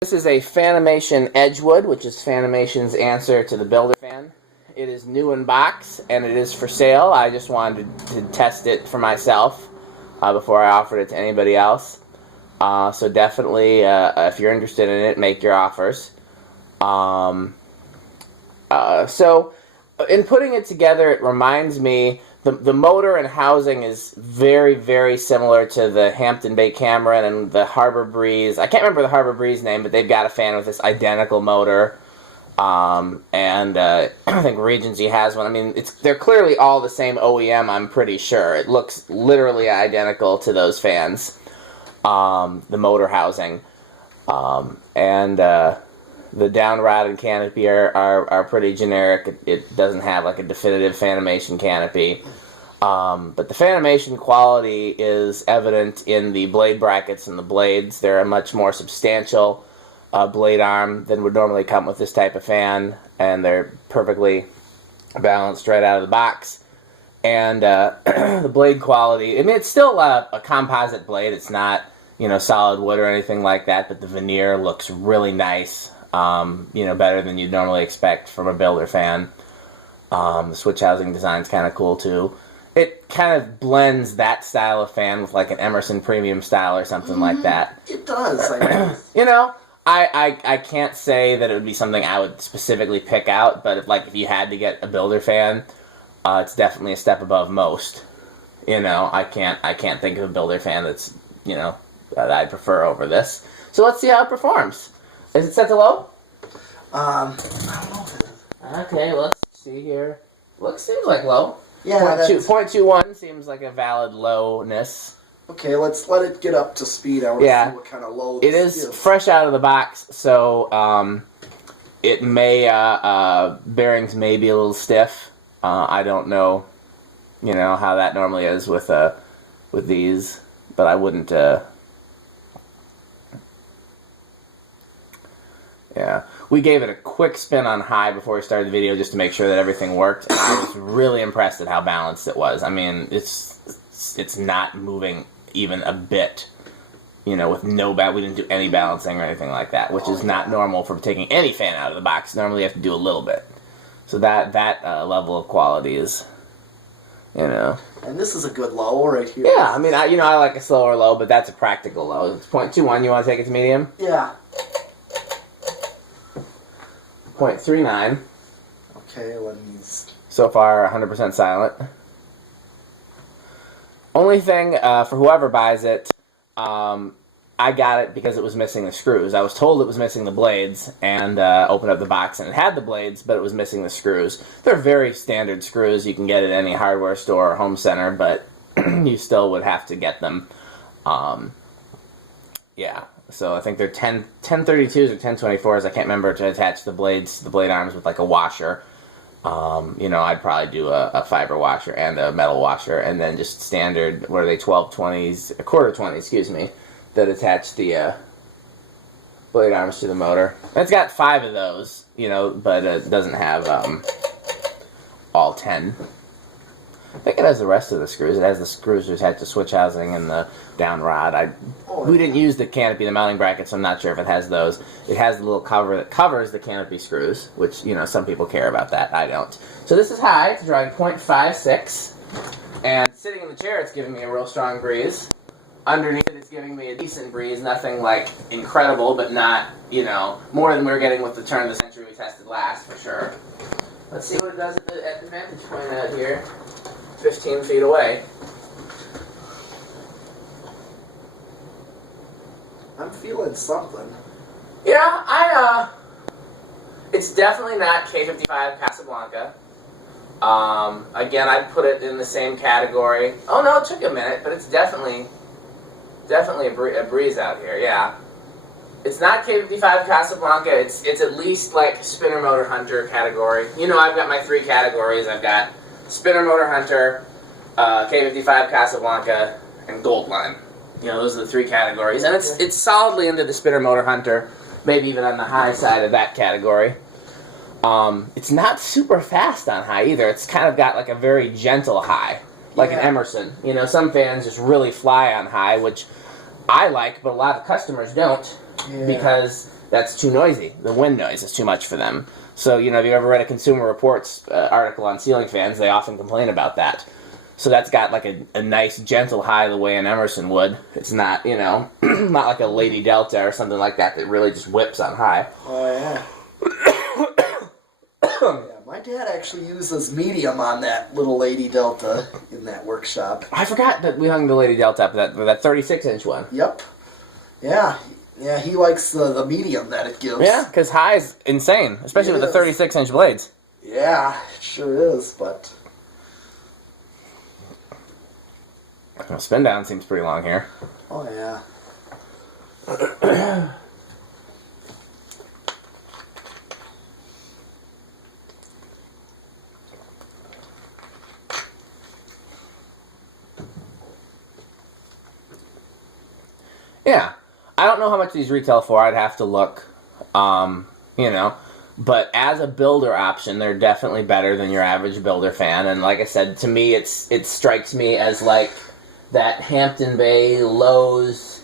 This is a Fanimation Edgewood, which is Fanimation's answer to the Builder Fan. It is new in box, and it is for sale. I just wanted to test it for myself before I offered it to anybody else. So definitely, if you're interested in it, make your offers. So in putting it together, it reminds me, the motor and housing is very, very similar to the Hampton Bay Cameron and the Harbor Breeze. I can't remember the Harbor Breeze name, but they've got a fan with this identical motor. I think Regency has one. I mean, they're clearly all the same OEM, I'm pretty sure. It looks literally identical to those fans, the motor housing. The down rod and canopy are pretty generic. It doesn't have like a definitive Fanimation canopy. But the Fanimation quality is evident in the blade brackets and the blades. They're a much more substantial blade arm than would normally come with this type of fan, and they're perfectly balanced right out of the box. And the blade quality, I mean, it's still a composite blade. It's not, solid wood or anything like that, but the veneer looks really nice. Better than you'd normally expect from a builder fan. The switch housing design's kind of cool too. It kind of blends that style of fan with like an Emerson premium style or something like that. It does. I can't say that it would be something I would specifically pick out, but if you had to get a builder fan, it's definitely a step above most. I can't think of a builder fan that's that I'd prefer over this. So let's see how it performs. Is it set to low? I don't know if it is. Okay, let's see here. Seems like low. Yeah, 0.21 seems like a valid lowness. Okay, let's let it get up to speed. I want to see what kind of low it is. Fresh out of the box, so it may bearings may be a little stiff. I don't know, how that normally is with these, but I wouldn't. Yeah, we gave it a quick spin on high before we started the video just to make sure that everything worked, and I was really impressed at how balanced it was. I mean, it's not moving even a bit, with no we didn't do any balancing or anything like that, which is not normal for taking any fan out of the box. Normally you have to do a little bit. So that level of quality is, And this is a good low right here. Yeah, I mean, I like a slower low, but that's a practical low. It's 0.21. You want to take it to medium? Yeah. 0.39. Okay, let me... So far, 100% silent. Only thing, for whoever buys it, I got it because it was missing the screws. I was told it was missing the blades, and opened up the box, and it had the blades, but it was missing the screws. They're very standard screws. You can get at any hardware store or home center, but you still would have to get them. Yeah. So I think they're 1032s or 1024s. I can't remember, to attach the blades, the blade arms with like a washer. I'd probably do a fiber washer and a metal washer, and then just standard, what are they, 1220s, a quarter 20, excuse me, that attach the blade arms to the motor. And it's got 5 of those, but it doesn't have all 10. I think it has the rest of the screws. It has the screws attached to switch housing and the down rod. We didn't use the canopy, the mounting brackets, so I'm not sure if it has those. It has the little cover that covers the canopy screws, which, some people care about that. I don't. So this is high. It's drawing 0.56. And sitting in the chair, it's giving me a real strong breeze. Underneath it, it's giving me a decent breeze. Nothing, incredible, but not, more than we were getting with the turn of the century we tested last, for sure. Let's see what it does at the vantage point out here. 15 feet away. I'm feeling something. Yeah, it's definitely not K55 Casablanca. Again, I'd put it in the same category. Oh no, it took a minute, but it's definitely a breeze out here, yeah. It's not K55 Casablanca, it's at least like Spinner Motor Hunter category. I've got my 3 categories. I've got Spinner Motor Hunter, K55 Casablanca, and Goldline. Those are the 3 categories. And it's solidly into the Spinner Motor Hunter, maybe even on the high side of that category. It's not super fast on high either. It's kind of got like a very gentle high, like an Emerson. Some fans just really fly on high, which I like, but a lot of customers don't. because that's too noisy. The wind noise is too much for them. So, you know, if you ever read a Consumer Reports article on ceiling fans, they often complain about that. So that's got like a nice gentle high the way an Emerson would. It's not, you know, not like a Lady Delta or something like that really just whips on high. Oh, yeah. Yeah, my dad actually uses medium on that little Lady Delta in that workshop. I forgot that we hung the Lady Delta up that 36-inch one. Yep. Yeah. Yeah, he likes the medium that it gives. Yeah, because high is insane, especially with the 36-inch blades. Yeah, it sure is, but... Well, spin down seems pretty long here. Oh, yeah. Yeah. I don't know how much these retail for. I'd have to look, you know. But as a builder option, they're definitely better than your average builder fan. And like I said, to me, it strikes me as like that Hampton Bay, Lowe's,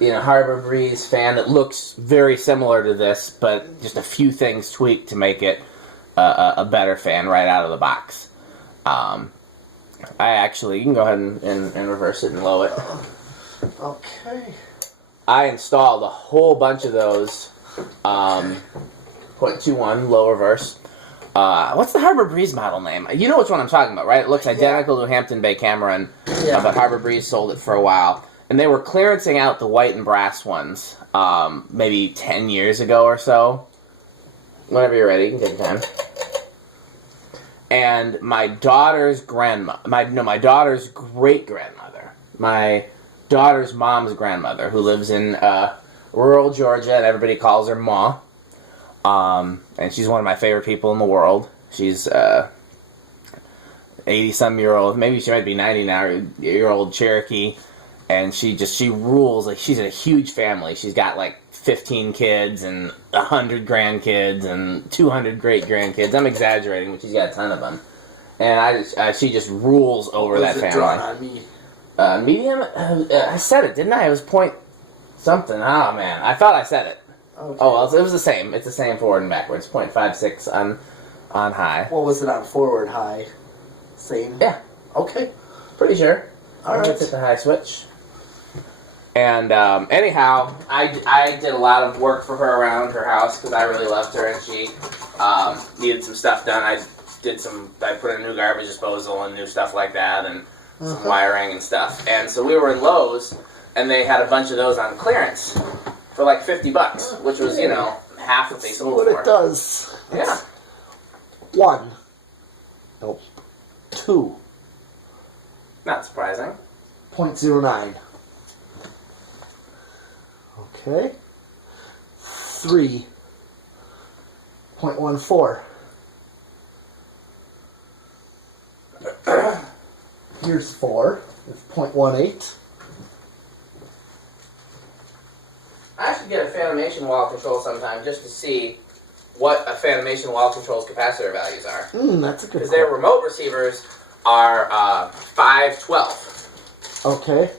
you know, Harbor Breeze fan that looks very similar to this, but just a few things tweaked to make it a better fan right out of the box. I actually, you can go ahead and reverse it and low it. Okay. I installed a whole bunch of those 0.21 low reverse. What's the Harbor Breeze model name? You know which one I'm talking about, right? It looks identical to a Hampton Bay Cameron, but Harbor Breeze sold it for a while. And they were clearancing out the white and brass ones maybe 10 years ago or so. Whenever you're ready, you can take your time. And my daughter's my daughter's great-grandmother, my daughter's mom's grandmother, who lives in rural Georgia, and everybody calls her Ma. And she's one of my favorite people in the world. She's 80-some-year-old, maybe she might be 90 now, year-old Cherokee, and she rules. Like, she's in a huge family. She's got like 15 kids and 100 grandkids and 200 great-grandkids. I'm exaggerating, but she's got a ton of them. And she just rules over that family. Drawn on me? Medium? I said it, didn't I? It was point something. Oh, man. I thought I said it. Okay. Oh, well, it was the same. It's the same forward and backwards. 0.56 on high. What was it on forward high? Same? Yeah. Okay. Pretty sure. All right. Let's hit the high switch. And anyhow, I did a lot of work for her around her house because I really loved her, and she needed some stuff done. I put in a new garbage disposal and new stuff like that, and some wiring and stuff. And so we were in Lowe's, and they had a bunch of those on clearance for like $50, which was, you know, half what they sold for. What it does. Yeah. 1. Nope. 2. Not surprising. 0.09. Okay. 3.14. Here's 4 with 0.18. I should get a Fanimation wall control sometime just to see what a Fanimation wall control's capacitor values are. That's a good Because their remote receivers are 512. Okay.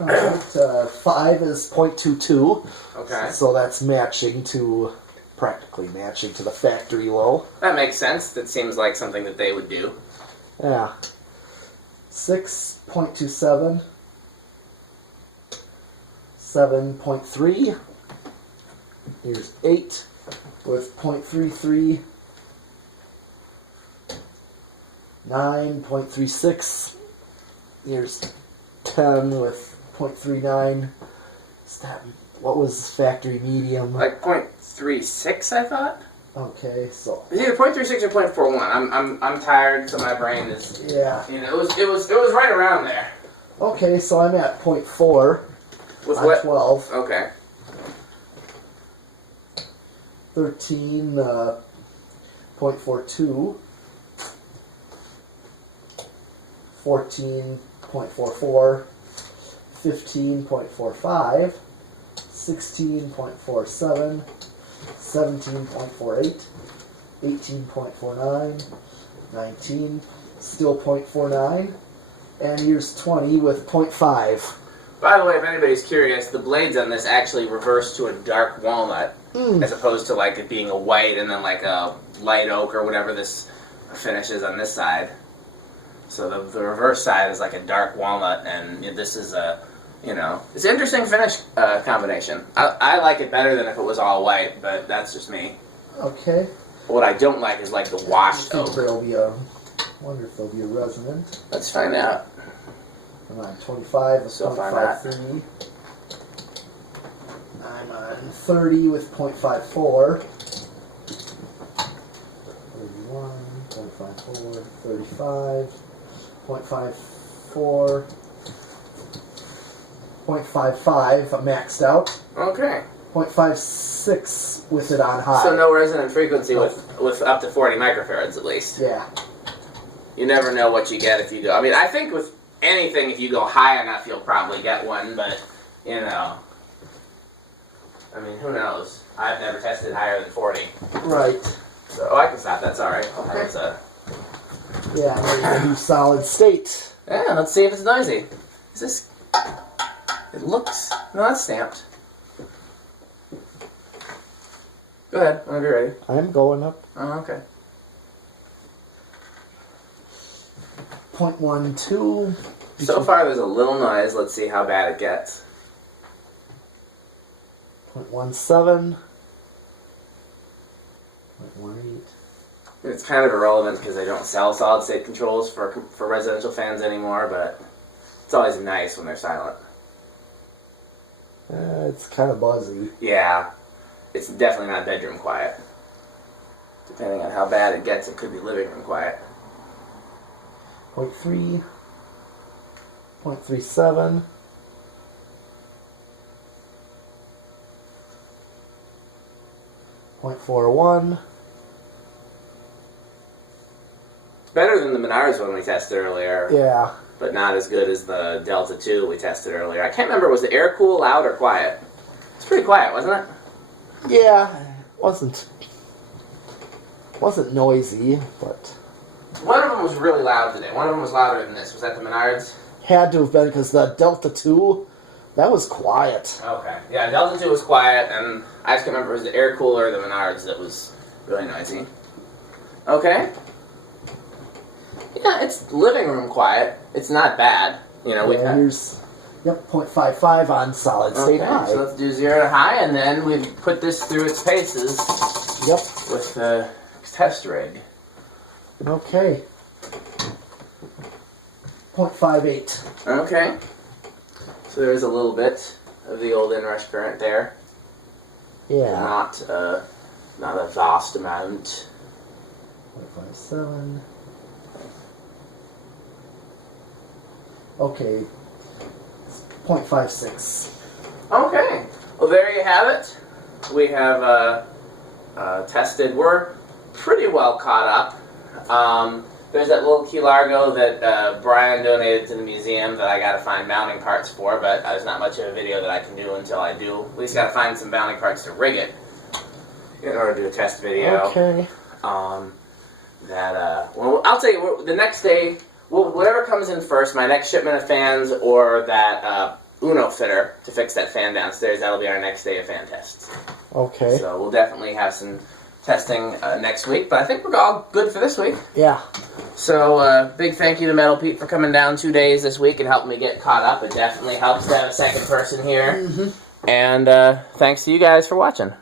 Alright, 5 is 0.22. Okay. So that's practically matching to the factory low. That makes sense. That seems like something that they would do. Yeah. 6.27. 7.3. Here's 8 with 0.33. 9.36. Here's 10 with 0.39. What was factory medium? Like 0.36, I thought. Okay, so It's either 0.36 or 0.41. I'm tired, so my brain is. yeah. You know, it was right around there. Okay, so I'm at 0.4 With on what? 12. Okay. 13, 0.42. 14.44. 15.45. 16.47. 17.48. 18.49. 19. Still 0.49. And here's 20 with 0.5. By the way, if anybody's curious, the blades on this actually reverse to a dark walnut, as opposed to like it being a white and then like a light oak or whatever this finish is on this side. So the reverse side is like a dark walnut, and this is a, it's an interesting finish combination. I like it better than if it was all white, but that's just me. Okay. What I don't like is like the washed I think oak. there'll be a. Wonder if there'll be a resonant. Let's find out. I'm on 25 with So find out. 0.53. I'm on 30 with 0.54. 31, 0.54, 35, 0.54, 0.55. I'm maxed out. Okay. 0.56 with it on high. So no resonant frequency with up to 40 microfarads at least. Yeah. You never know what you get if you go. I mean, I think with anything, if you go high enough, you'll probably get one, but, I mean, who knows? I've never tested higher than 40. Right. So, I can stop. That's all right. Okay. Yeah, I'm ready to do solid state. Yeah, let's see if it's noisy. Is this... It looks... No, that's stamped. Go ahead, whenever you're ready. I'm going up. Oh, okay. 0.12. So far, there's a little noise. Let's see how bad it gets. 0.17. 0.18. It's kind of irrelevant because they don't sell solid-state controls for residential fans anymore, but it's always nice when they're silent. It's kind of buzzy. Yeah, it's definitely not bedroom quiet. Depending on how bad it gets, it could be living room quiet. 0.3. 0.37. 0.41. It's better than the Menards one we tested earlier. Yeah. But not as good as the Delta 2 we tested earlier. I can't remember, was the air cool loud or quiet? It's pretty quiet, wasn't it? Yeah. Wasn't noisy, but... One of them was really loud today. One of them was louder than this. Was that the Menards? Had to have been, because the Delta 2, that was quiet. Okay. Yeah, Delta 2 was quiet, and I just can't remember if it was the air cooler or the Menards that was really noisy. Okay. Yeah, it's living room quiet. It's not bad. Here's 0.55 on solid state high. So let's do 0 to high, and then we put this through its paces. Yep. With the test rig. Okay. 0.58. Okay. So there's a little bit of the old inrush current there. Yeah. Not a vast amount. 0.57. Okay. 0.56. Okay. Well, there you have it. We have tested. We're pretty well caught up. There's that little key Largo that Brian donated to the museum that I got to find mounting parts for, but there's not much of a video that I can do until I do. At least got to find some mounting parts to rig it in order to do a test video. Okay. Well, I'll tell you, the next day, whatever comes in first, my next shipment of fans or that Uno fitter to fix that fan downstairs, that'll be our next day of fan tests. Okay. So we'll definitely have some testing next week, but I think we're all good for this week. Yeah. So big thank you to Metal Pete for coming down 2 days this week and helping me get caught up. It definitely helps to have a second person here. Mm-hmm. And thanks to you guys for watching.